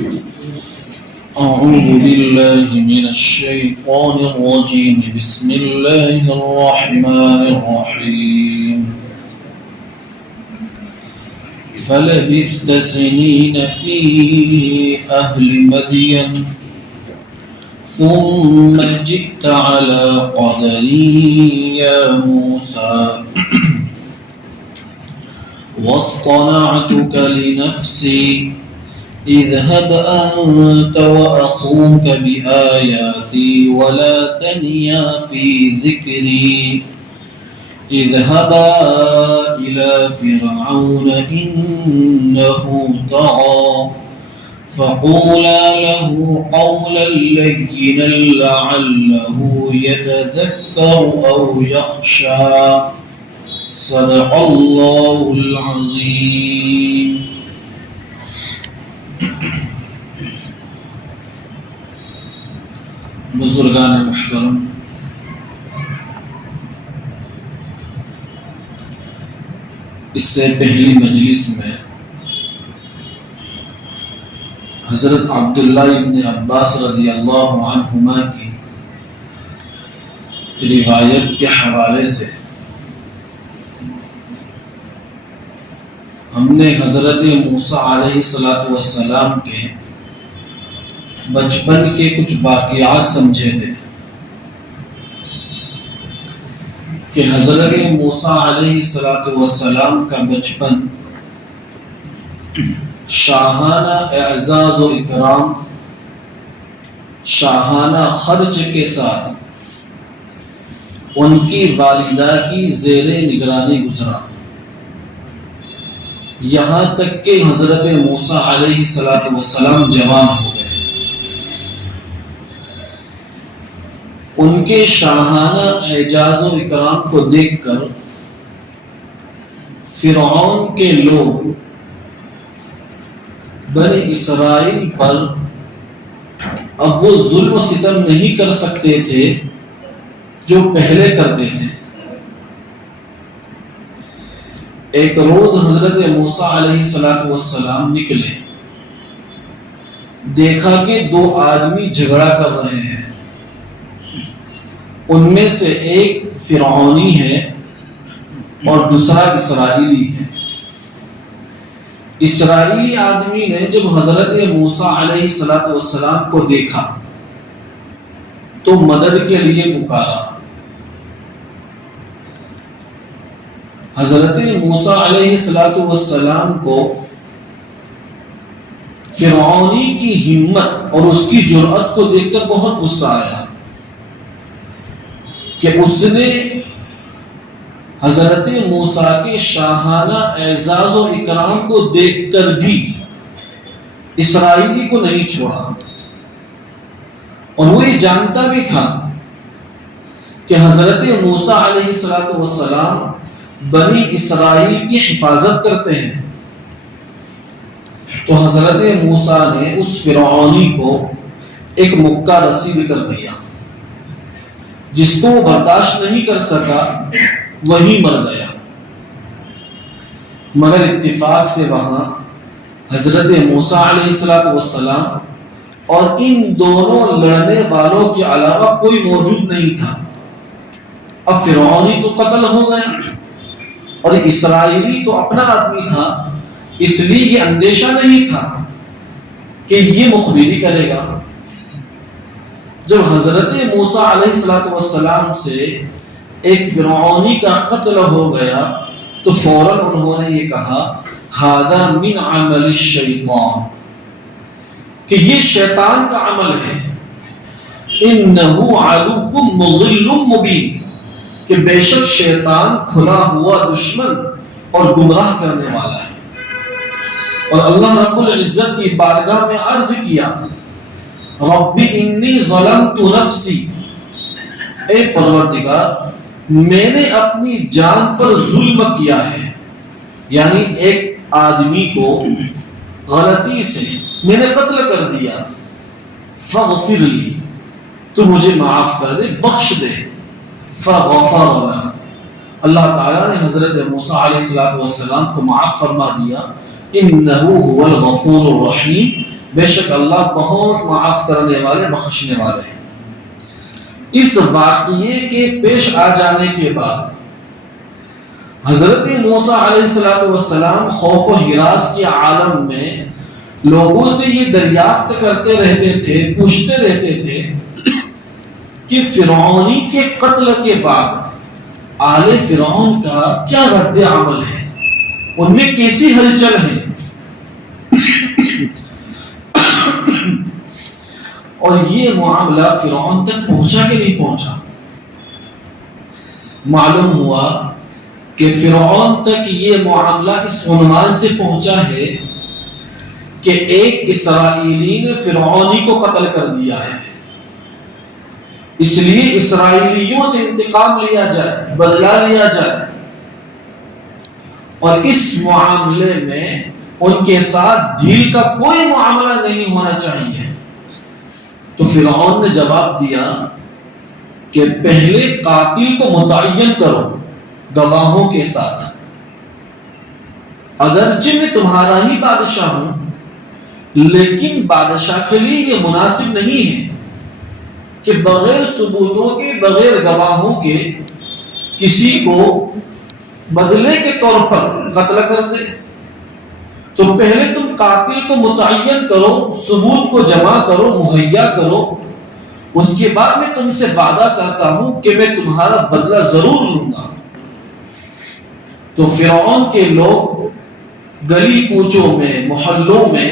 أعوذ بالله من الشيطان الرجيم بسم الله الرحمن الرحيم فلبثت سنين في أهل مدين ثم جئت على قدري يا موسى واصطنعتك لنفسي اذهب أنت وأخوك بآياتي ولا تنيا في ذكري اذهبا إلى فرعون إنه طغى فقولا له قولا لينا لعله يتذكر أو يخشى صدق الله العظيم. بزرگان محترم، اس سے پہلی مجلس میں حضرت عبداللہ ابن عباس رضی اللہ عنہما کی روایت کے حوالے سے ہم نے حضرت موسیٰ علیہ السلام کے بچپن کے کچھ واقعات سمجھے تھے کہ حضرت موسیٰ علیہ السلام کا بچپن شاہانہ اعزاز و اکرام، شاہانہ خرچ کے ساتھ ان کی والدہ کی زیر نگرانی گزرا، یہاں تک کہ حضرت موسیٰ علیہ السلام جوان ہو گئے۔ ان کے شاہانہ اعزاز و اکرام کو دیکھ کر فرعون کے لوگ بنی اسرائیل پر اب وہ ظلم و ستم نہیں کر سکتے تھے جو پہلے کرتے تھے۔ ایک روز حضرت موسیٰ علیہ السلام نکلے، دیکھا کہ دو آدمی جھگڑا کر رہے ہیں، ان میں سے ایک فرعونی ہے اور دوسرا اسرائیلی ہے۔ اسرائیلی آدمی نے جب حضرت موسیٰ علیہ السلام کو دیکھا تو مدد کے لیے پکارا۔ حضرت موسیٰ علیہ السلام کو فرعونی کی ہمت اور اس کی جرأت کو دیکھ کر بہت غصہ آیا کہ اس نے حضرت موسیٰ کے شاہانہ اعزاز و اکرام کو دیکھ کر بھی اسرائیلی کو نہیں چھوڑا، اور وہ یہ جانتا بھی تھا کہ حضرت موسیٰ علیہ السلام بنی اسرائیل کی حفاظت کرتے ہیں۔ تو حضرت موسیٰ نے اس فرعونی کو ایک مکہ رسید کر دیا، جس کو وہ برداشت نہیں کر سکا، وہی مر گیا۔ مگر اتفاق سے وہاں حضرت موسیٰ علیہ السلام اور ان دونوں لڑنے والوں کے علاوہ کوئی موجود نہیں تھا۔ اب فرعونی تو قتل ہو گیا اور اسرائیلی تو اپنا آدمی تھا، اس لیے یہ اندیشہ نہیں تھا کہ یہ مخبری کرے گا۔ جب حضرت موسیٰ علیہ السلام سے ایک فرعونی کا قتل ہو گیا تو فوراً انہوں نے یہ کہا ھذا من عمل الشیطان، کہ یہ شیطان کا عمل ہے، انہ عدو مضل مبین، کہ بے شک شیطان کھلا ہوا دشمن اور گمراہ کرنے والا ہے۔ اور اللہ رب العزت کی بارگاہ میں عرض کیا رب انی ظلمت نفسی، اے پروردگار میں نے اپنی جان پر ظلم کیا ہے، یعنی ایک آدمی کو غلطی سے میں نے قتل کر دیا، فاغفر لی، تو مجھے معاف کر دے، بخش دے۔ فغفر له، اللہ تعالیٰ نے حضرت موسیٰ علیہ السلام کو معاف فرما دیا۔ انہ هو الغفور الرحیم، بے شک اللہ بہت معاف کرنے والے بخشنے والے ہیں۔ اس واقعے کے پیش آ جانے کے بعد حضرت موسیٰ علیہ السلام خوف و ہراس کے عالم میں لوگوں سے یہ دریافت کرتے رہتے تھے، پوچھتے رہتے تھے کہ فرعونی کے قتل کے بعد آل فرعون کا کیا رد عمل ہے، ان میں کیسی ہلچل ہے، اور یہ معاملہ فرعون تک پہنچا کہ نہیں پہنچا۔ معلوم ہوا کہ فرعون تک یہ معاملہ اس عنوان سے پہنچا ہے کہ ایک اسرائیلی نے فرعونی کو قتل کر دیا ہے، اس لیے اسرائیلیوں سے انتقام لیا جائے، بدلہ لیا جائے، اور اس معاملے میں ان کے ساتھ ڈھیل کا کوئی معاملہ نہیں ہونا چاہیے۔ تو فرعون نے جواب دیا کہ پہلے قاتل کو متعین کرو گواہوں کے ساتھ، اگرچہ میں تمہارا ہی بادشاہ ہوں، لیکن بادشاہ کے لیے یہ مناسب نہیں ہے کہ بغیر ثبوتوں کے، بغیر گواہوں کے کسی کو بدلے کے طور پر قتل کر دے۔ تو پہلے تم قاتل کو متعین کرو، ثبوت کو جمع کرو، مہیا کرو، اس کے بعد میں تم سے وعدہ کرتا ہوں کہ میں تمہارا بدلہ ضرور لوں گا۔ تو فرعون کے لوگ گلی کوچوں میں، محلوں میں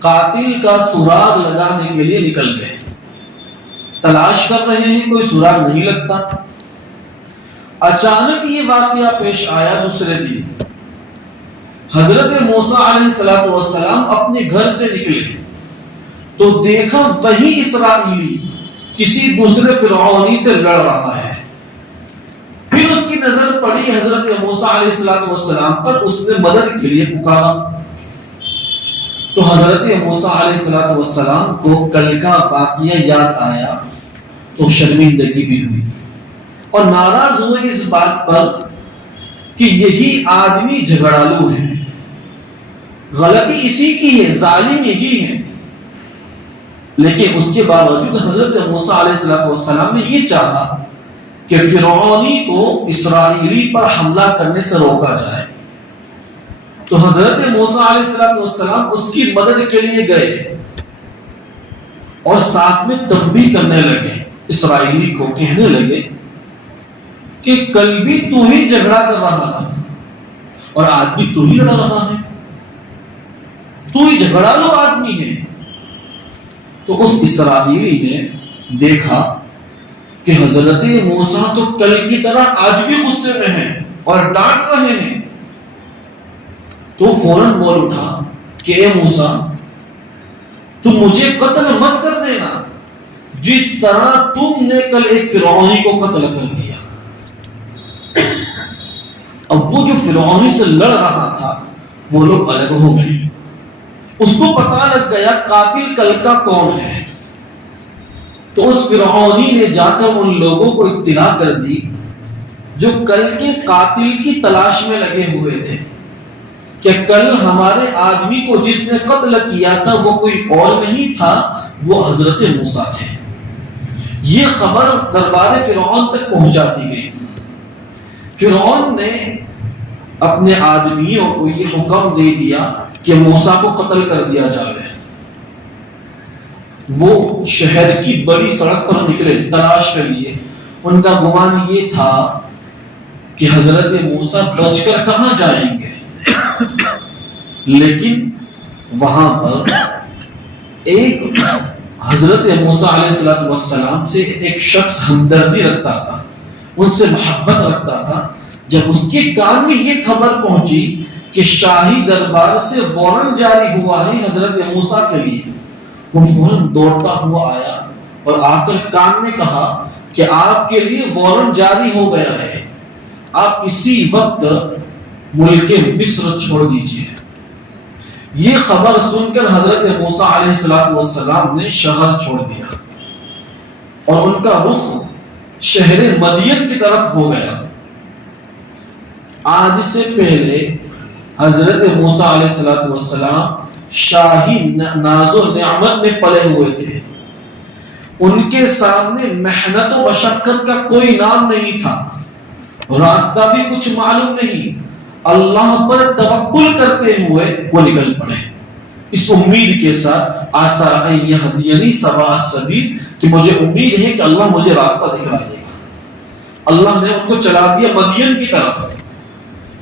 قاتل کا سراغ لگانے کے لیے نکل گئے، تلاش کر رہے ہیں، کوئی سراغ نہیں لگتا۔ اچانک یہ واقعہ پیش آیا دوسرے دن، حضرت موسیٰ علیہ السلام اپنے گھر سے نکلے تو دیکھا وہی اسرائیلی کسی دوسرے فرعونی سے لڑ رہا ہے۔ پھر اس کی نظر پڑی حضرت موسیٰ علیہ السلام پر، اس نے مدد کے لیے پکارا۔ تو حضرت موسیٰ علیہ السلام کو کل کا واقعہ یاد آیا تو شرمندگی بھی ہوئی، اور ناراض ہوئے اس بات پر کہ یہی آدمی جھگڑالو ہے، غلطی اسی کی ہے، ظالم یہی ہے۔ لیکن اس کے باوجود حضرت موسیٰ علیہ السلام نے یہ چاہا کہ فرعونی کو اسرائیلی پر حملہ کرنے سے روکا جائے۔ تو حضرت موسیٰ علیہ السلام اس کی مدد کے لیے گئے اور ساتھ میں تنبیہ کرنے لگے، اسرائیلی کو کہنے لگے کہ کل بھی تو ہی جھگڑا کر رہا تھا اور آج بھی تو ہی لڑ رہا ہے، تو ہی جھگڑالو آدمی ہے۔ تو اس اسرائیلی نے دیکھا کہ حضرت موسیٰ تو کل کی طرح آج بھی غصے میں ہیں اور ڈانٹ رہے ہیں، تو فوراً بول اٹھا کہ اے موسیٰ، تم مجھے قتل مت کر دینا جس طرح تم نے کل ایک فرعونی کو قتل کر دیا۔ اب وہ جو فرعونی سے لڑ رہا تھا وہ لوگ الگ ہو گئے، اس کو پتا لگ گیا قاتل کل کا کون ہے۔ تو اس فرعونی نے جا کر ان لوگوں کو اطلاع کر دی جو کل کے قاتل کی تلاش میں لگے ہوئے تھے کہ کل ہمارے آدمی کو جس نے قتل کیا تھا وہ کوئی اور نہیں تھا، وہ حضرت موسیٰ تھے۔ یہ خبر دربار فرعون تک پہنچا دی گئی۔ فرعون نے اپنے آدمیوں کو یہ حکم دے دیا کہ موسیٰ کو قتل کر دیا جائے۔ وہ شہر کی بڑی سڑک پر نکلے تلاش کے لیے، ان کا گمان یہ تھا کہ حضرت موسیٰ بچ کر کہاں جائیں گے، لیکن وہاں پر ایک حضرت موسیٰ علیہ السلام سے ایک شخص ہمدردی رکھتا تھا، ان سے محبت رکھتا تھا۔ جب اس کے کان میں یہ خبر پہنچی کہ شاہی دربار سے وارنٹ جاری ہوا ہے حضرت موسیٰ کے لیے، وہ فوراً دوڑتا ہوا آیا اور آ کر کان میں کہا کہ آپ کے لیے وارنٹ جاری ہو گیا ہے، آپ اسی وقت ملک مصر چھوڑ دیجیے۔ یہ خبر سن کر حضرت موسیٰ علیہ السلام نے شہر چھوڑ دیا اور ان کا رخ شہر مدین کی طرف ہو گیا۔ آج سے پہلے حضرت موسیٰ علیہ السلام شاہی ناز و نعمت میں پلے ہوئے تھے، ان کے سامنے محنت و مشقت کا کوئی نام نہیں تھا، راستہ بھی کچھ معلوم نہیں، اللہ پر توکل کرتے ہوئے وہ نکل پڑے اس امید کے ساتھ عسى ان يهديني سواء السبيل، کہ مجھے امید ہے کہ اللہ مجھے راستہ دکھا دے گا۔ اللہ نے ان کو چلا دیا مدین کی طرف۔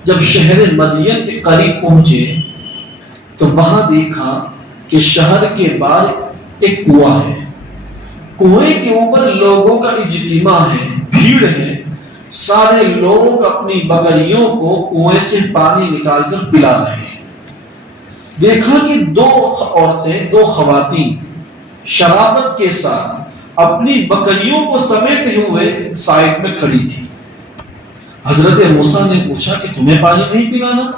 جب شہر مدین کے قریب پہنچے تو وہاں دیکھا کہ شہر کے باہر ایک کنواں ہے، کنویں کے اوپر لوگوں کا اجتماع ہے، بھیڑ ہے، سارے لوگ اپنی بکریوں کو کنویں سے پانی نکال کر پلا رہے ہیں۔ دیکھا کہ دو عورتیں، دو خواتین شرافت کے ساتھ اپنی بکریوں کو سمیٹے ہوئے سائڈ میں کھڑی تھی۔ حضرت موسیٰ نے پوچھا کہ تمہیں پانی نہیں پلانا؟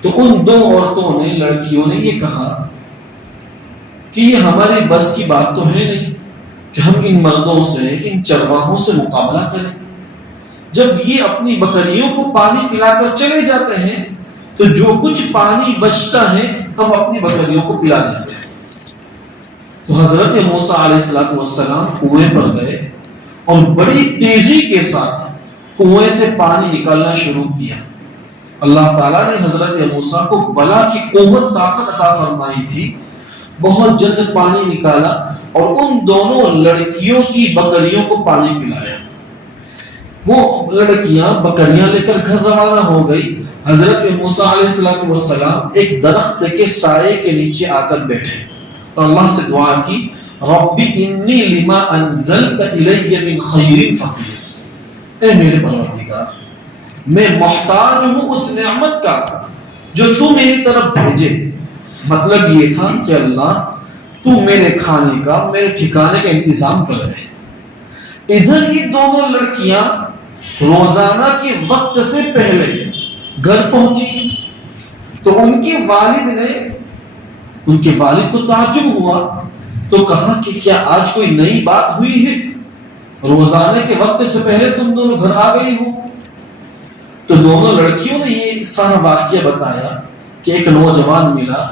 تو ان دو عورتوں نے، لڑکیوں نے یہ کہا کہ یہ ہماری بس کی بات تو ہے نہیں کہ ہم ان مردوں سے، ان چرواہوں سے مقابلہ کریں۔ جب یہ اپنی بکریوں کو پانی پلا کر چلے جاتے ہیں تو جو کچھ پانی بچتا ہے ہم اپنی بکریوں کو پلا دیتے ہیں۔ تو حضرت موسیٰ علیہ السلام کنویں پر گئے اور بڑی تیزی کے ساتھ کنویں سے پانی نکالنا شروع کیا۔ اللہ تعالیٰ نے حضرت موسیٰ کو بلا کی قوت طاقت عطا فرمائی تھی، بہت جلد پانی نکالا اور ان دونوں لڑکیوں کی بکریوں کو پانی پلایا۔ وہ لڑکیاں بکریاں لے کر گھر روانہ ہو گئی۔ حضرت موسیٰ علیہ السلام ایک درخت کے سائے کے نیچے آ کر بیٹھے اور اللہ سے دعا کی، رب انی لما انزلت الی من خیر فقیر، اے میرے پروردگار میں محتاج ہوں اس نعمت کا جو تو میری طرف بھیجے۔ مطلب یہ تھا کہ اللہ تو میرے کھانے کا، میرے ٹھکانے کا انتظام کر دے۔ ادھر یہ دونوں لڑکیاں روزانہ کے وقت سے پہلے گھر پہنچی تو ان کے والد کو تعجب ہوا، تو کہا کہ کیا آج کوئی نئی بات ہوئی ہے؟ روزانے کے وقت سے پہلے تم دونوں گھر آ گئی ہو۔ تو دونوں لڑکیوں نے یہ سارا واقعہ بتایا کہ ایک نوجوان ملا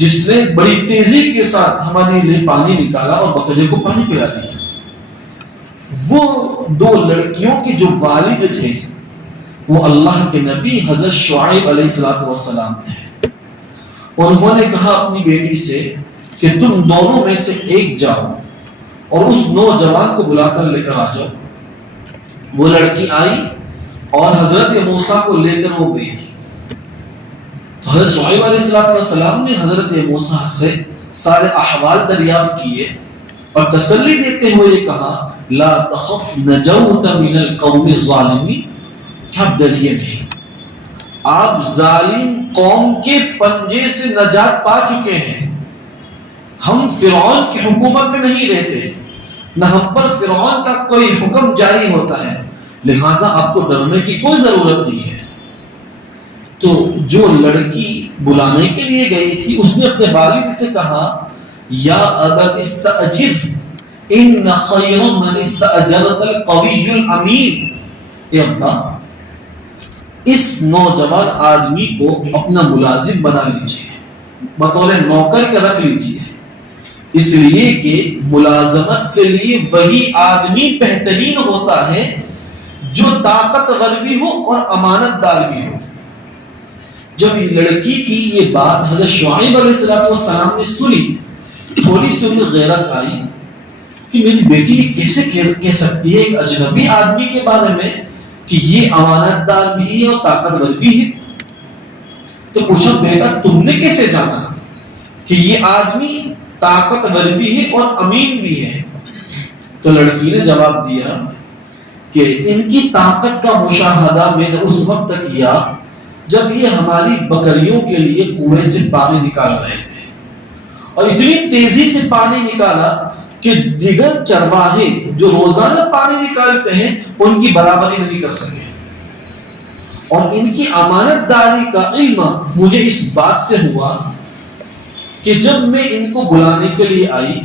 جس نے بڑی تیزی کے ساتھ ہمارے لیے پانی نکالا اور بکریوں کو پانی پلا دیا۔ وہ دو لڑکیوں کے جو والد تھے وہ اللہ کے نبی حضرت شعیب علیہ السلام تھے۔ انہوں نے کہا اپنی بیٹی سے کہ تم دونوں میں سے ایک جاؤ اور اس نوجوان کو بلا کر لے کر آ جاؤ۔ وہ لڑکی آئی اور حضرت موسیٰ کو لے کر وہ گئی۔ تو حضرت شعیب علیہ السلام نے حضرت موسیٰ سے سارے احوال دریافت کیے اور تسلی دیتے ہوئے یہ کہا، لا تخف نجوت من القوم الظالمین، کہ آپ ڈریے نہیں، آپ ظالم قوم کے پنجے سے نجات پا چکے ہیں۔ ہم فرعون کی حکومت میں نہیں رہتے، نہ ہم پر فرعون کا کوئی حکم جاری ہوتا ہے، لہٰذا آپ کو ڈرنے کی کوئی ضرورت نہیں ہے۔ تو جو لڑکی بلانے کے لیے گئی تھی اس نے اپنے والد سے کہا، یا ابت استاجر ان خیر من استاجرت القوی الامین، اے ابا اس نوجوان آدمی کو اپنا ملازم بنا لیجیے، بطور نوکر کے رکھ لیجیے، اس لیے کہ ملازمت کے لیے وہی آدمی بہترین ہوتا ہے جو طاقتور بھی ہو اور امانت دار بھی ہو۔ جب لڑکی کی یہ بات حضرت شعیب علیہ السلام نے سنی، تھوڑی سی انہیں غیرت آئی کہ میری بیٹی یہ کیسے کہہ سکتی ہے ایک اجنبی آدمی کے بارے میں کہ یہ امانت دار بھی ہے اور طاقتور بھی ہے۔ تو پوچھا، بیٹا تم نے کیسے جانا کہ یہ آدمی طاقتور بھی ہے اور امین بھی ہے؟ تو لڑکی نے جواب دیا کہ ان کی طاقت کا مشاہدہ میں نے اس وقت کیا جب یہ ہماری بکریوں کے لیے کنویں سے پانی نکال رہے تھے، اور اتنی تیزی سے پانی نکالا کہ دیگر چرواہے جو روزانہ پانی نکالتے ہیں ان کی برابری نہیں کر سکے۔ اور ان کی امانت داری کا علم مجھے اس بات سے ہوا کہ جب میں ان کو بلانے کے لیے آئی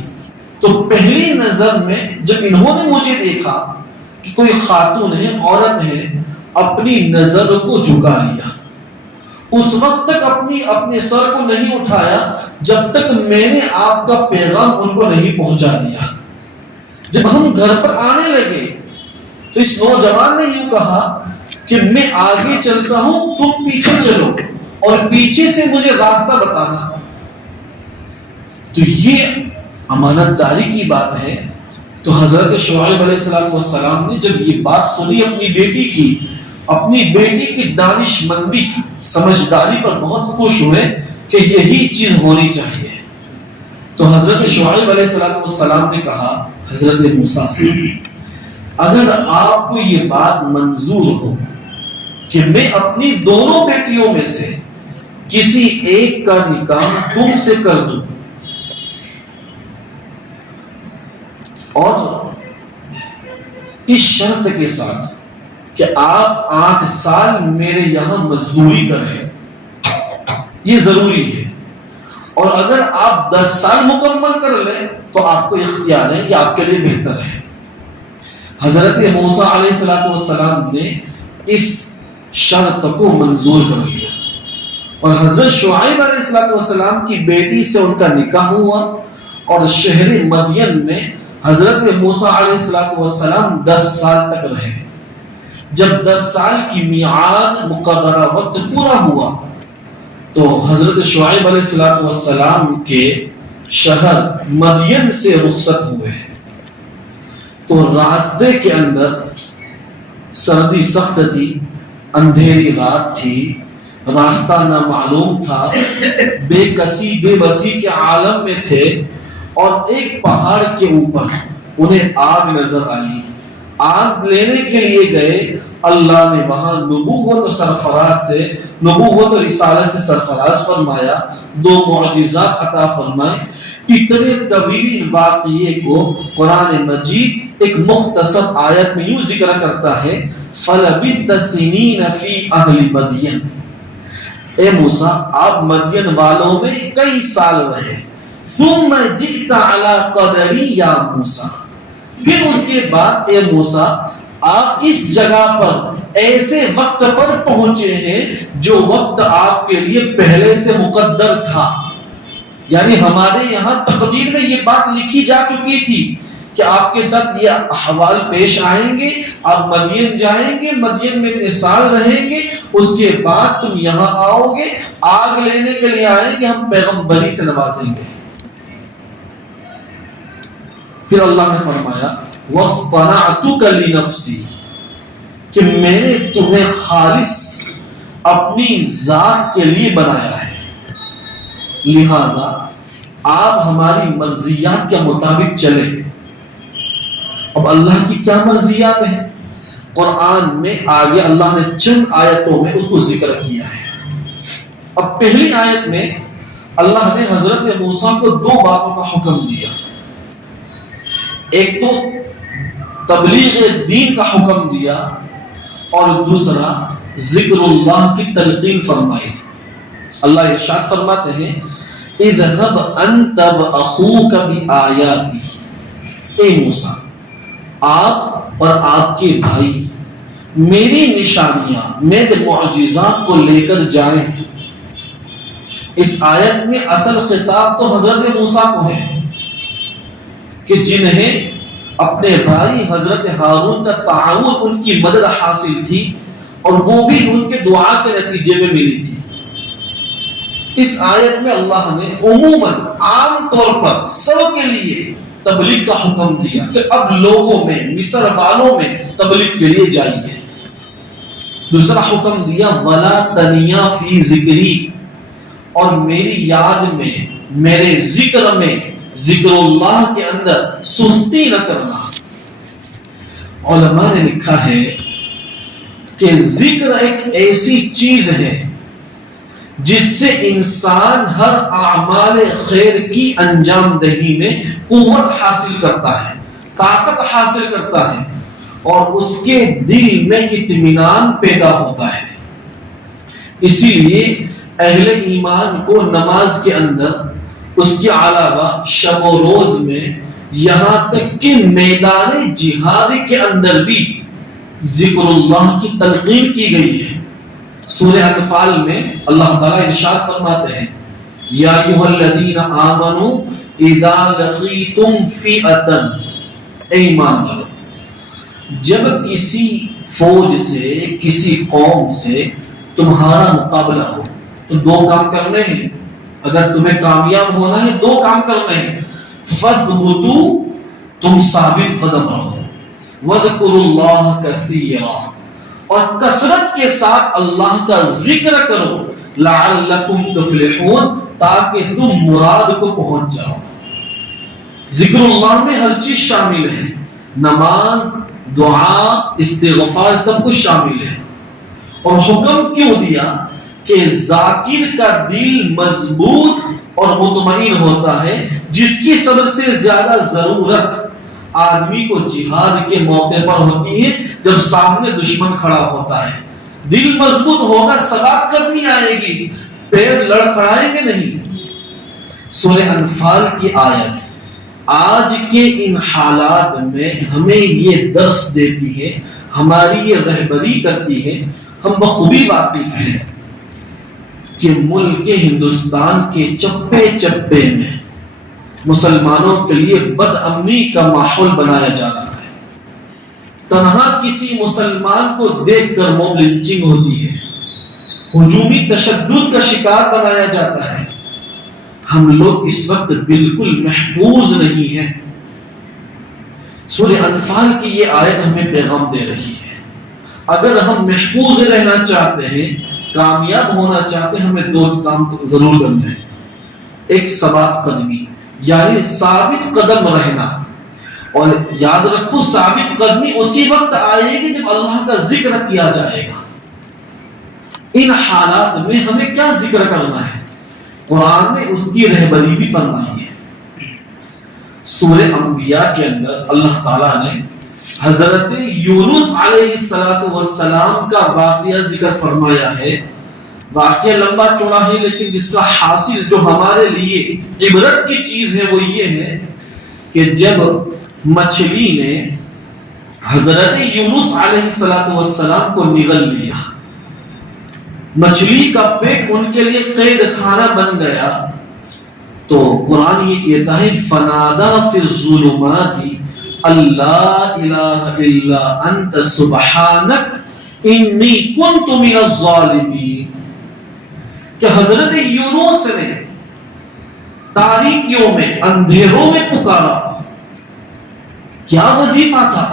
تو پہلی نظر میں جب انہوں نے مجھے دیکھا کہ کوئی خاتون ہے، عورت ہے، اپنی نظر کو جھکا لیا اس وقت تک اپنے سر کو نہیں اٹھایا جب تک میں نے آپ کا پیغام ان کو نہیں پہنچا دیا۔ جب ہم گھر پر آنے لگے تو اس نوجوان نے یوں کہا کہ میں آگے چلتا ہوں، تم پیچھے چلو اور پیچھے سے مجھے راستہ بتانا۔ تو یہ امانت داری کی بات ہے۔ تو حضرت شعیب علیہ السلام نے جب یہ بات سنی اپنی بیٹی کی دانش مندی، سمجھداری پر بہت خوش ہوئے کہ یہی چیز ہونی چاہیے۔ تو حضرت شعیب علیہ السلام نے کہا حضرت موسیٰ سے، اگر آپ کو یہ بات منظور ہو کہ میں اپنی دونوں بیٹیوں میں سے کسی ایک کا نکاح تم سے کر دوں اور اس شرط کے ساتھ کہ آپ 8 سال میرے یہاں مزدوری کریں، یہ ضروری ہے، اور اگر آپ 10 سال مکمل کر لیں تو آپ کو اختیار ہے، یہ آپ کے لیے بہتر ہے۔ حضرت موسیٰ علیہ السلام نے اس شرط کو منظور کر لیا اور حضرت شعیب علیہ السلام کی بیٹی سے ان کا نکاح ہوا، اور شہر مدین میں حضرت موسیٰ علیہ السلام 10 سال تک رہے۔ جب 10 سال کی میعاد مقررہ وقت پورا ہوا تو حضرت شعیب علیہ السلام کے شہر مدین سے رخصت ہوئے۔ تو راستے کے اندر سردی سخت تھی، اندھیری رات تھی، راستہ نامعلوم تھا، بے کسی بے بسی کے عالم میں تھے، اور ایک پہاڑ کے اوپر انہیں آگ نظر آئی۔ آگ لینے کے لیے گئے، اللہ نے وہاں نبوت و رسالت سے سرفراز فرمایا، 2 معجزات عطا فرمائے۔ اتنے طویل واقعے کو قرآن مجید ایک مختصر آیت میں یوں ذکر کرتا ہے، فَلَبِثْتَ سِنِينَ فِي أَهْلِ مَدْيَنَ، اے موسیٰ آپ مدین والوں میں کئی سال رہے۔ ثُمَّ جِئْتَ عَلَى قَدَرِي يَا موسیٰ، پھر اس کے بعد اے موسیٰ آپ اس جگہ پر ایسے وقت پر پہنچے ہیں جو وقت آپ کے لیے پہلے سے مقدر تھا۔ یعنی ہمارے یہاں تقدیر میں یہ بات لکھی جا چکی تھی کہ آپ کے ساتھ یہ احوال پیش آئیں گے، آپ مدین جائیں گے، مدین میں اتنے سال رہیں گے، اس کے بعد تم یہاں آؤ گے، آگ لینے کے لیے آئیں گے، ہم پیغمبری سے نوازیں گے۔ پھر اللہ نے فرمایا وَاصْطَنَعْتُكَ لِنَفْسِي، کہ میں نے تمہیں خالص اپنی ذات کے لیے بنایا ہے، لہذا آپ ہماری مرضیات کے مطابق چلیں۔ اب اللہ کی کیا مرضیات ہیں؟ قرآن میں آگے اللہ نے چند آیتوں میں اس کو ذکر کیا ہے۔ اب پہلی آیت میں اللہ نے حضرت موسیٰ کو 2 باتوں کا حکم دیا، ایک تو تبلیغ دین کا حکم دیا اور دوسرا ذکر اللہ کی تلقین فرمائی۔ اللہ ارشاد فرماتے ہیں اذهب انت واخوك بآیاتی، اے موسیٰ آپ اور آپ کے بھائی میری نشانیاں، میرے معجزات کو لے کر جائیں۔ اس آیت میں اصل خطاب تو حضرت موسیٰ کو ہے کہ جنہیں اپنے بھائی حضرت ہارون کا تعاون، ان کی مدد حاصل تھی اور وہ بھی ان کے دعا کے نتیجے میں ملی تھی۔ اس آیت میں اللہ نے عموماً عام طور پر سب کے لیے تبلیغ کا حکم دیا کہ اب لوگوں میں، مصر والوں میں تبلیغ کے لیے جائیے۔ دوسرا حکم دیا وَلَا تَنِيَا فِي ذِكْرِي، اور میری یاد میں، میرے ذکر میں، ذکر اللہ کے اندر سستی نہ کرنا۔ علماء نے لکھا ہے کہ ذکر ایک ایسی چیز ہے جس سے انسان ہر اعمال خیر کی انجام دہی میں قوت حاصل کرتا ہے، طاقت حاصل کرتا ہے، اور اس کے دل میں اطمینان پیدا ہوتا ہے۔ اسی لیے اہل ایمان کو نماز کے اندر، اس کے علاوہ شب و روز میں، یہاں تک کہ میدان جہاد کے اندر بھی ذکر اللہ کی تلقین کی گئی ہے۔ سورہ انفال میں اللہ تعالیٰ ارشاد فرماتے ہیں یا ایھا الذین آمنوا اذا لقیتم فئۃ، اے ایمان والو جب کسی فوج سے کسی قوم سے تمہارا مقابلہ ہو تو دو کام کرنے ہیں، اگر تمہیں کامیاب ہونا ہے دو کام کرنے ہیں، فَاثْبُتُوا، تم ثابت قدم رہو، وَاذْكُرُوا اللَّهَ كَثِيرًا، اور کثرت کے ساتھ اللہ کا ذکر کرو، لَعَلَّكُمْ تُفْلِحُونَ، تاکہ تم مراد کو پہنچ جاؤ۔ ذکر اللہ میں ہر چیز شامل ہے، نماز، دعا، استغفار، سب کچھ شامل ہے۔ اور حکم کیوں دیا کہ ذاکر کا دل مضبوط اور مطمئن ہوتا ہے، جس کی سب سے زیادہ ضرورت آدمی کو جہاد کے موقع پر ہوتی ہے، جب سامنے دشمن کھڑا ہوتا ہے۔ دل مضبوط ہوگا، ثبات کرنی آئے گی، پیر لڑکھڑائیں گے نہیں۔ سورہ انفال کی آیت آج کے ان حالات میں ہمیں یہ درس دیتی ہے، ہماری یہ رہبری کرتی ہے۔ ہم بخوبی واقف ہیں کہ ملک ہندوستان کے چپے چپے میں مسلمانوں کے لیے بد امنی کا ماحول بنایا جا رہا ہے۔ تنہا کسی مسلمان کو دیکھ کر موب لنچنگ ہوتی ہے، ہجومی تشدد کا شکار بنایا جاتا ہے۔ ہم لوگ اس وقت بالکل محفوظ نہیں ہیں۔ سورہ انفال کی یہ آیت ہمیں پیغام دے رہی ہے، اگر ہم محفوظ رہنا چاہتے ہیں، کامیاب ہونا چاہتے ہیں، ہمیں دو کام ضرور کرنا ہے۔ ایک ثبات قدمی، یعنی ثابت قدم رہنا، اور یاد رکھو ثابت قدمی اسی وقت آئے گی جب اللہ کا ذکر کیا جائے گا۔ ان حالات میں ہمیں کیا ذکر کرنا ہے؟ قرآن نے اس کی رہبری بھی فرمائی ہے۔ سورہ انبیاء کے اندر اللہ تعالیٰ نے حضرت یونس علیہ السلام کا واقعہ ذکر فرمایا ہے۔ واقعہ لمبا چوڑا ہے، لیکن جس کا حاصل جو ہمارے لیے عبرت کی چیز ہے وہ یہ ہے کہ جب مچھلی نے حضرت یونس علیہ السلام کو نگل لیا، مچھلی کا پیٹ ان کے لیے قید خانہ بن گیا، تو قرآن یہ کہتا ہے فَنَادَى فِي الظُّلُمَاتِ اللہ الہ الا انت سبحانک انی کنت من الظالمین، کہ حضرت یونس نے تاریکیوں میں، اندھیروں میں پکارا۔ کیا وظیفہ تھا؟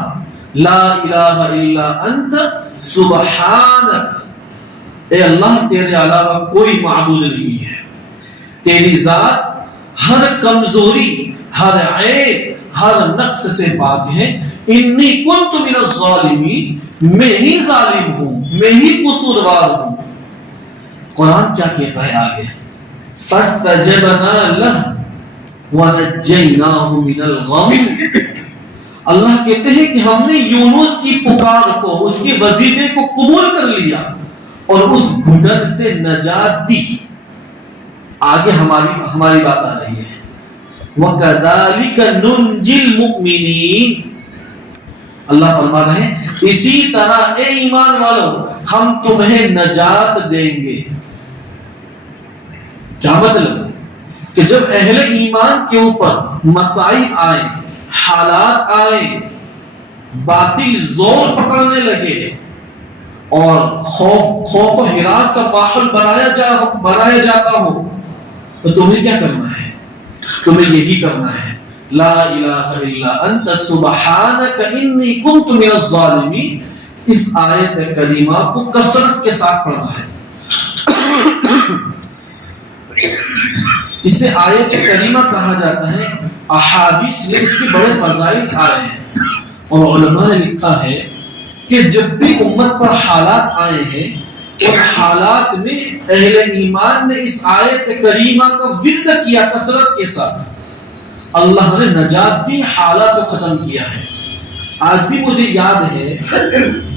لا الہ الا انت سبحانک، اے اللہ تیرے علاوہ کوئی معبود نہیں ہے، تیری ذات ہر کمزوری، ہر عیب، ہر نقص سے پاک ہے۔ انی کنت من الظالمین، میں ہی ظالم ہوں، میں ہی قصوروار ہوں۔ قرآن کیا کہتا ہے آگے؟ فاستجبنا له ونجیناہ من الغم، اللہ کہتے ہیں کہ ہم نے یونس کی پکار کو، اس کے وظیفے کو قبول کر لیا اور اس گھٹن سے نجات دی۔ آگے ہماری بات آ رہی ہے، وَكَذَلِكَ نُنْجِي الْمُؤْمِنِينَ، اللہ فرما رہے ہیں اسی طرح اے ایمان والو ہم تمہیں نجات دیں گے۔ کیا مطلب؟ کہ جب اہل ایمان کے اوپر مصائب آئے، حالات آئے، باطل زور پکڑنے لگے اور خوف و ہراس کا ماحول بنایا جاتا ہو، تو تمہیں کیا کرنا ہے؟ تمہیں یہی کرنا ہے، لا الہ الا انت سبحانک انی کنت من الظالمین۔ اس آیت کریمہ کو کثرت کے ساتھ پڑھنا ہے۔ اسے آیت کریمہ کہا جاتا ہے۔ احادیث میں اس کے بڑے فضائل آئے ہیں، اور علماء نے لکھا ہے کہ جب بھی امت پر حالات آئے ہیں اور حالات میں اہل ایمان نے اس آیت کریمہ کا ورد کیا کثرت کے ساتھ، اللہ نے نجات دی، حالات کو ختم کیا ہے۔ آج بھی مجھے یاد ہے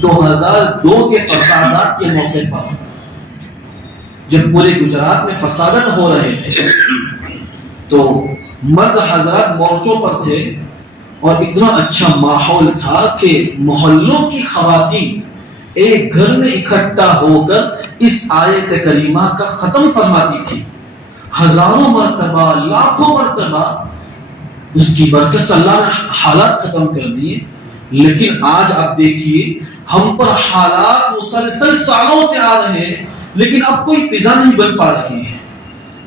2002 کے فسادات کے موقع پر جب پورے گجرات میں فسادات ہو رہے تھے تو مرد حضرات مورچوں پر تھے اور اتنا اچھا ماحول تھا کہ محلوں کی خواتین ایک گھر میں اکٹھا ہو کر اس آیت کریمہ کا ختم فرماتی تھی، ہزاروں مرتبہ، لاکھوں مرتبہ اس کی برکت سے اللہ نے حالات ختم کر دیے۔ لیکن آج آپ دیکھیے ہم پر حالات مسلسل سالوں سے آ رہے ہیں، لیکن اب کوئی فضا نہیں بن پا رہی ہے،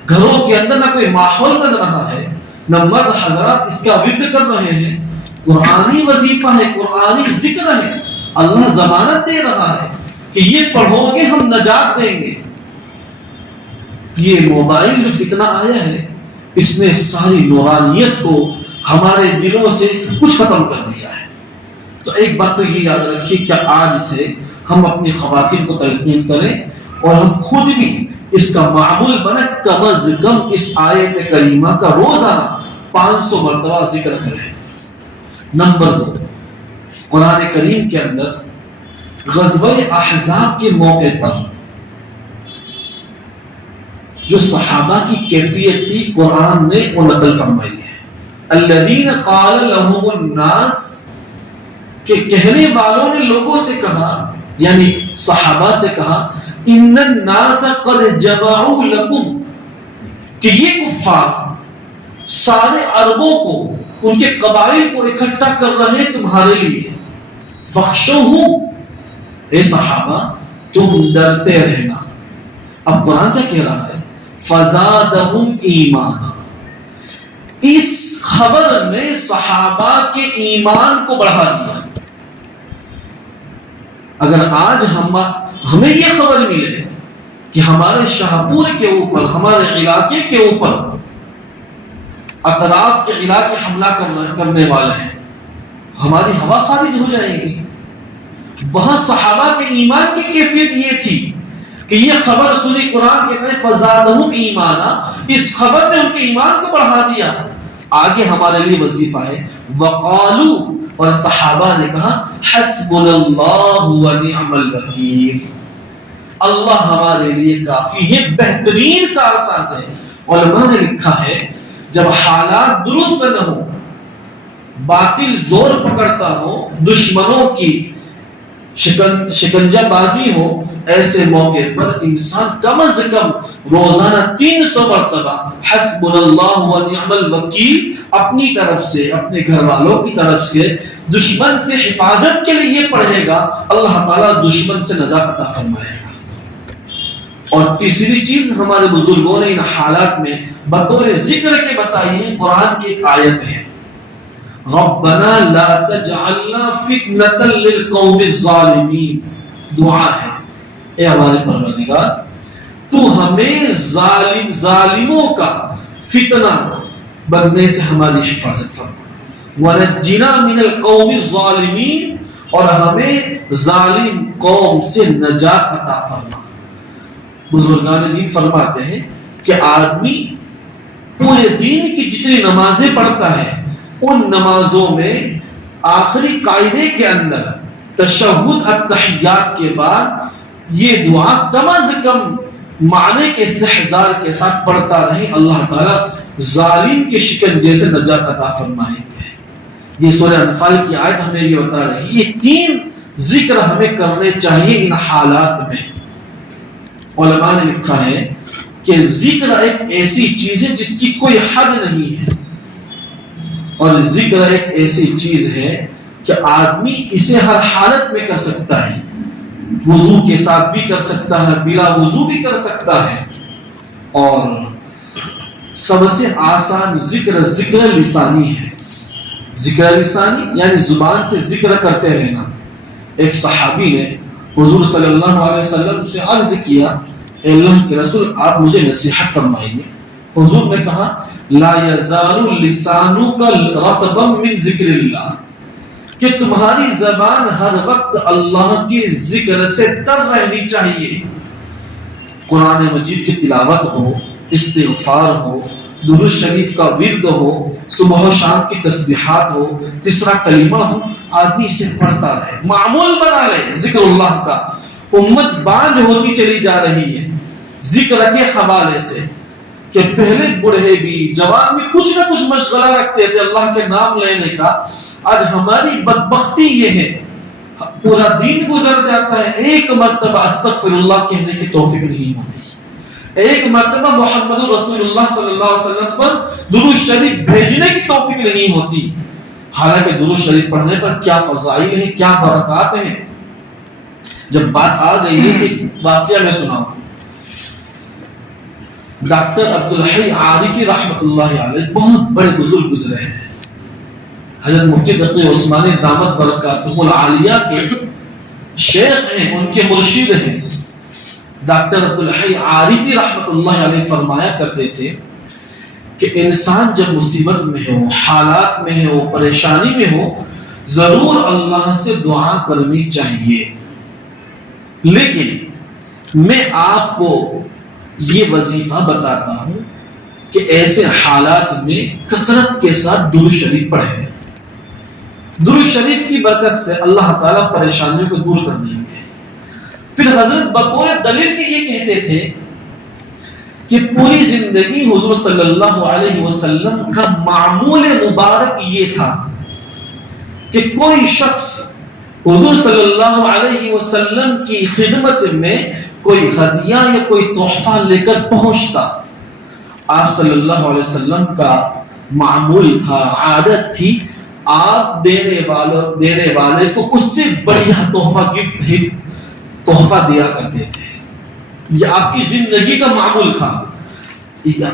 گھروں کے اندر نہ کوئی ماحول بن رہا ہے، نہ مرد حضرات اس کا ورد کر رہے ہیں۔ قرآنی وظیفہ ہے، قرآنی ذکر ہے، اللہ ضمانت دے رہا ہے کہ یہ پڑھو گے ہم نجات دیں گے۔ یہ موبائل جو فتنہ آیا ہے اس نے ساری نورانیت کو ہمارے دلوں سے سب کچھ ختم کر دیا ہے۔ تو ایک بات تو یہ یاد رکھیے کہ آج سے ہم اپنی خواتین کو تلقین کریں اور ہم خود بھی اس کا معمول بنے، کم از کم اس آیت کریمہ کا روزانہ 500 مرتبہ ذکر کریں۔ نمبر 2، قرآن کریم کے اندر غزوہ احزاب کے موقع پر جو صحابہ کی کیفیت تھی قرآن نے وہ نقل فرمائی ہے۔ الذین قال لهم الناس، کہ کہنے والوں نے لوگوں سے کہا، یعنی صحابہ سے کہا، ان الناس قد جمعوا لکم، کہ یہ کفار سارے عربوں کو، ان کے قبائل کو اکٹھا کر رہے تمہارے لیے، فخشوہم، اے صحابہ تم ڈرتے رہنا۔ اب قرآن کیا کہہ رہا ہے؟ فزادہم ایمانا، اس خبر نے صحابہ کے ایمان کو بڑھا دیا۔ اگر آج ہمیں یہ خبر ملے کہ ہمارے شاہپور کے اوپر، ہمارے علاقے کے اوپر اطراف کے علاقے حملہ کرنے والے ہیں، ہماری ہوا خارج ہو جائے گی۔ وہاں صحابہ کے ایمان کی کیفیت یہ تھی کہ یہ خبر سنی، قرآن کہتا ہے فزادہم ایمانا، اس خبر نے ان کے ایمان کو بڑھا دیا۔ آگے ہمارے لیے وظیفہ ہے وقالو، اور صحابہ نے کہا حسبنا اللہ ونعم الوکیل، اللہ ہمارے لیے کافی ہے، بہترین کارساز ہے۔ علماء نے لکھا ہے جب حالات درست نہ ہو، باطل زور پکڑتا ہو، دشمنوں کی شکنجہ بازی ہو، ایسے موقع پر انسان کم از کم روزانہ 300 مرتبہ حسبنا اللہ ونعم الوکیل اپنی طرف سے، اپنے گھر والوں کی طرف سے، دشمن سے حفاظت کے لیے پڑھے گا، اللہ تعالیٰ دشمن سے نجات عطا فرمائے گا۔ اور تیسری چیز ہمارے بزرگوں نے ان حالات میں بطور ذکر کے بتائی ہے، قرآن کی ایک آیت ہے، ربنا لا تجعلنا فتنة للقوم الظالمین، دعا ہے، اے ہمارے پروردگار تو ہمیں ظالموں کا فتنہ بننے سے ہماری حفاظت فرما، ونجنا من القوم الظالمین، اور ہمیں ظالم قوم سے نجات عطا فرما۔ بزرگان دین فرماتے ہیں کہ آدمی پورے دین کی جتنی نمازیں پڑھتا ہے ان نمازوں میں آخری قاعدے کے اندر تشہد التحیات کے بعد یہ دعا کم از کم معنی کے استحضار کے ساتھ پڑھتا رہے، اللہ تعالیٰ ظالم کے شکنجے سے نجات عطا فرمائیں گے۔ یہ سورہ انفال کی آیت ہمیں یہ بتا رہی ہے، یہ 3 ذکر ہمیں کرنے چاہیے ان حالات میں۔ علماء نے لکھا ہے کہ ذکر ایک ایسی چیز ہے جس کی کوئی حد نہیں ہے، اور ذکر ایک ایسی چیز ہے کہ آدمی اسے ہر حالت میں کر سکتا ہے، وضو کے ساتھ بھی کر سکتا ہے، بلا وضو بھی کر سکتا ہے۔ اور سب سے آسان ذکر لسانی ہے، ذکر لسانی یعنی زبان سے ذکر کرتے رہنا۔ ایک صحابی نے حضور صلی اللہ علیہ وسلم سے عرض کیا، اے اللہ کے رسول آپ مجھے نصیحت فرمائیے۔ حضور نے کہا لا یزال لسانک رطبا من ذکر اللہ، کہ تمہاری زبان ہر وقت اللہ کی ذکر سے تر رہنی چاہیے۔ قرآن مجید کی تلاوت ہو، استغفار ہو، درود شریف کا ورد ہو، صبح و شام کی تسبیحات ہو، تیسرا کلمہ ہو، آدمی اسے پڑھتا رہے، معمول بنا لے ذکر اللہ کا۔ امت بانجھ ہوتی چلی جا رہی ہے ذکر کے حوالے سے، کہ پہلے بوڑھے بھی جوان بھی کچھ نہ کچھ مشغلہ رکھتے تھے اللہ کے نام لینے کا۔ آج ہماری بدبختی یہ ہے پورا دن گزر جاتا ہے، ایک مرتبہ استغفراللہ کہنے کی توفیق نہیں ہوتی، ایک مرتبہ محمد رسول اللہ صلی اللہ علیہ وسلم پر درود شریف بھیجنے کی توفیق نہیں ہوتی، حالانکہ درود شریف پڑھنے پر کیا فضائل ہیں، کیا برکات ہیں۔ جب بات آ گئی ہے کہ واقعہ میں سناؤں، ڈاکٹر عبدالحی عارفی رحمۃ اللہ علیہ بہت بڑے بزرگ گزرے ہیں، حضرت مفتی تقی عثمانی دامت برکاتہ العالیہ کے شیخ ہیں، ان کے مرشد ہیں۔ ڈاکٹر عبدالحی عارفی رحمۃ اللہ علیہ فرمایا کرتے تھے کہ انسان جب مصیبت میں ہو، حالات میں ہو، پریشانی میں ہو، ضرور اللہ سے دعا کرنی چاہیے، لیکن میں آپ کو یہ وظیفہ بتاتا ہوں کہ ایسے حالات میں کثرت کے ساتھ درود شریف پڑھیں۔ درود شریف کی برکت سے اللہ تعالیٰ پریشانیوں کو دور کر دیں گے۔ پھر حضرت بطور دلیل کے یہ کہتے تھے کہ پوری زندگی حضور صلی اللہ علیہ وسلم کا معمول مبارک یہ تھا کہ کوئی شخص حضور صلی اللہ علیہ وسلم کی خدمت میں کوئی ہدیہ یا کوئی تحفہ لے کر پہنچتا، آپ صلی اللہ علیہ وسلم کا معمول تھا، عادت تھی، آپ دینے والے کو اس سے بڑھیا تحفہ دیا کرتے تھے، یہ آپ کی زندگی کا معمول تھا۔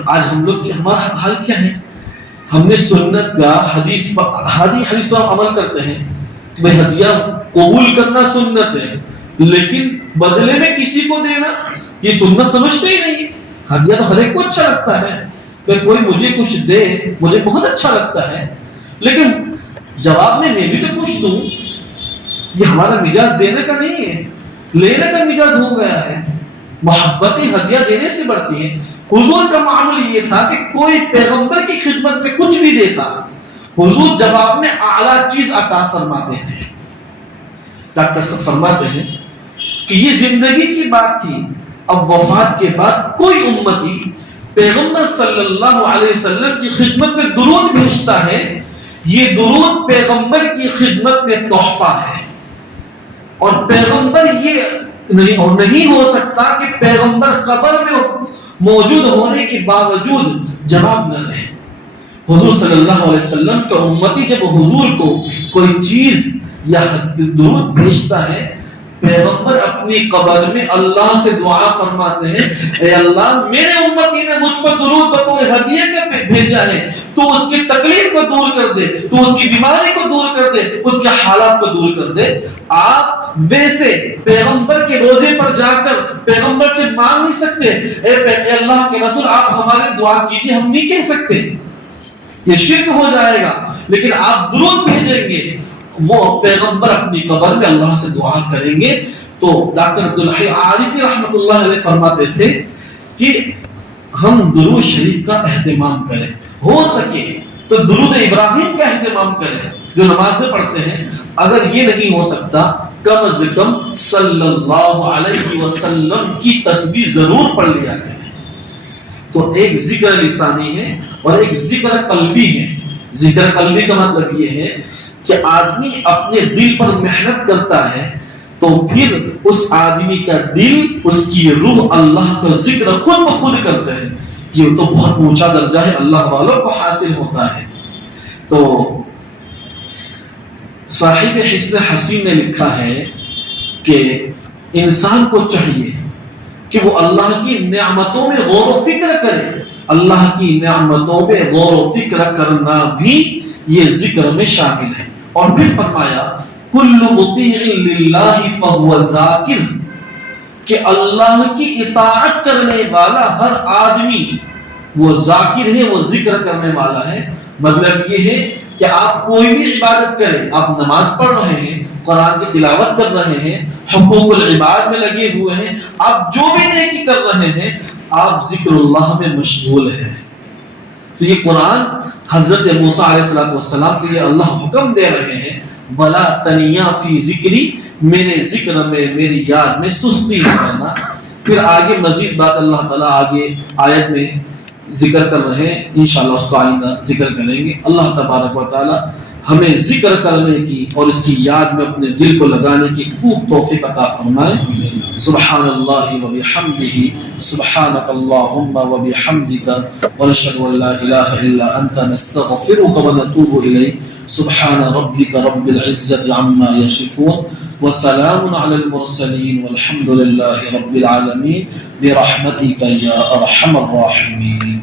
آج ہم لوگ ہمارا حال کیا ہے؟ ہم نے سنت کا حدیث پر عمل کرتے ہیں کہ بھئی ہدیہ قبول کرنا سنت ہے، لیکن بدلے میں کسی کو دینا یہ سنت سمجھتے ہی نہیں۔ ہدیہ تو ہر ایک کو اچھا لگتا ہے کہ کوئی مجھے کچھ دے، مجھے بہت اچھا لگتا ہے، لیکن جواب میں بھی تو کچھ دوں، یہ ہمارا مزاج دینے کا نہیں ہے، لینے کا مزاج ہو گیا ہے۔ محبتیں ہدیہ دینے سے بڑھتی ہیں۔ حضور کا معمول یہ تھا کہ کوئی پیغمبر کی خدمت میں کچھ بھی دیتا، حضور جواب میں اعلیٰ چیز عطا فرماتے تھے۔ ڈاکٹر صاحب فرماتے ہیں کہ یہ زندگی کی بات تھی، اب وفات کے بعد کوئی امتی پیغمبر صلی اللہ علیہ وسلم کی خدمت میں درود بھیجتا ہے، یہ درود پیغمبر کی خدمت میں تحفہ ہے، اور پیغمبر یہ نہیں ہو سکتا کہ پیغمبر قبر میں موجود ہونے کے باوجود جواب نہ دے۔ حضور صلی اللہ علیہ وسلم کا امتی جب حضور کو کوئی چیز یا درود بھیجتا ہے، پیغمبر اپنی قبر میں اللہ سے دعا فرماتے ہیں، اے اللہ میرے امتی نے مجھ پر درود بطور ہدیہ کے بھیجا ہے، تو اس کی تکلیف کو دور کر دے، تو اس کی بیماری کو دور کر دے، اس کے حالات کو دور کر دے۔ آپ ویسے پیغمبر کے روزے پر جا کر پیغمبر سے مانگ نہیں سکتے، اے اللہ کے رسول آپ ہماری دعا کیجئے، ہم نہیں کہہ سکتے، یہ شرک ہو جائے گا، لیکن آپ درود بھیجیں گے، وہ پیغمبر اپنی قبر میں اللہ سے دعا کریں گے۔ تو ڈاکٹر عبدالحی عارفی رحمۃ اللہ علیہ فرماتے تھے کہ ہم درود شریف کا اہتمام کریں، ہو سکے تو درود ابراہیم کا اہتمام کریں جو نماز میں پڑھتے ہیں، اگر یہ نہیں ہو سکتا کم از کم صلی اللہ علیہ وسلم کی تسبیح ضرور پڑھ لیا کریں۔ تو ایک ذکر لسانی ہے اور ایک ذکر قلبی ہے۔ ذکر قلبی کا مطلب یہ ہے کہ آدمی اپنے دل پر محنت کرتا ہے تو پھر اس آدمی کا دل، اس کی روح اللہ کا ذکر خود بخود کرتا ہے، یہ تو بہت اونچا درجہ ہے، اللہ والوں کو حاصل ہوتا ہے۔ تو صاحب حسن حسین نے لکھا ہے کہ انسان کو چاہیے کہ وہ اللہ کی نعمتوں میں غور و فکر کرے، اللہ کی نعمتوں میں غور و فکر کرنا بھی یہ ذکر میں شامل ہے۔ اور پھر فرمایا کل مطیع للہ فہو ذاکر، کہ اللہ کی اطاعت کرنے والا ہر آدمی وہ ذاکر ہے، وہ ذکر کرنے والا ہے۔ مطلب یہ ہے کہ آپ کوئی بھی عبادت کریں، آپ نماز پڑھ رہے ہیں، قرآن کی تلاوت کر رہے ہیں، حقوق العباد میں لگے ہوئے ہیں، آپ جو بھی نیکی کر رہے ہیں، آپ ذکر اللہ میں مشغول ہیں۔ تو یہ قرآن حضرت موسیٰ علیہ السلام کے لیے اللہ حکم دے رہے ہیں، وَلَا تَنِيَا فِي ذِكْرِ، میرے ذکر میں، میری یاد میں سستی نہ کرنا۔ پھر آگے مزید بات اللہ تعالیٰ آگے آیت میں ذکر کر رہے ہیں، انشاءاللہ اس کو آئندہ ذکر کریں گے۔ اللہ تبارک و تعالیٰ ہمیں ذکر کرنے کی اور اس کی یاد میں اپنے دل کو لگانے کی خوب توفیق عطا فرمائے. سبحان اللہ و بحمدہ سبحانک اللہم و بحمدک ونشہد ان لا الہ الا انت نستغفرک و نتوب الیک. سبحان ربک رب العزت عما یصفون وسلام علی المرسلین والحمد للہ رب العالمین برحمتک یا ارحم الراحمین.